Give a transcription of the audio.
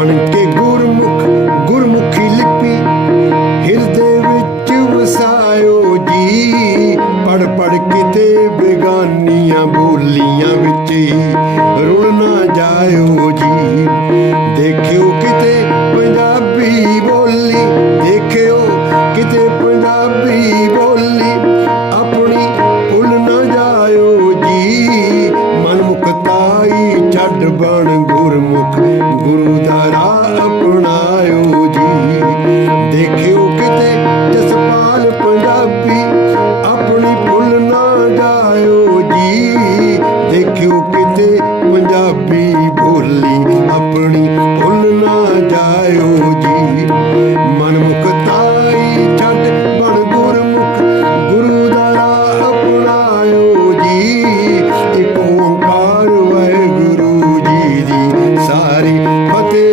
ਬਣ ਕੇ ਗੁਰਮੁਖ, ਗੁਰਮੁਖੀ ਲਿਪੀ। ਹਿਰਦੇ ਵਿੱਚ ਵਸਾਇਓ ਜੀ। ਪੜ ਪੜ ਕਿਤੇ ਬੇਗਾਨੀਆਂ ਬੋਲੀਆਂ ਵਿੱਚ ਰੁਲ ਨਾ ਜਾਇਓ ਜੀ। ਦੇਖਿਓ ਕਿਤੇ ਪੰਜਾਬੀ ਬੋਲੀ, ਦੇਖਿਓ ਕਿਤੇ ਪੰਜਾਬੀ ਬੋਲੀ। ਆਪਣੀ ਭੁੱਲ ਨਾ ਜਾਇਓ ਜੀ। ਮਨ ਮੁਕਤਾਈ ਛੱਡ ਬਣ ਗੁਰਮੁਖ, ਗੁਰੂ ਦਾ ਦੇਖਿਓ ਕਿਤੇ ਪੰਜਾਬੀ ਬੋਲੀ ਆਪਣੀ ਭੁੱਲ ਨਾ ਜਾਇਓ ਜੀ? ਮਨ ਮੁਕਤਾਈ ਛੱਡ ਬਣ ਗੁਰਮੁਖ, ਗੁਰੂ ਦਾ ਰਾਹ ਅਪਣਾਇਓ ਜੀ। ਇੱਕ ਓੰਕਾਰ ਵਾਹਿਗੁਰੂ ਜੀ ਦੀ ਸਾਰੀ ਫਤਿਹ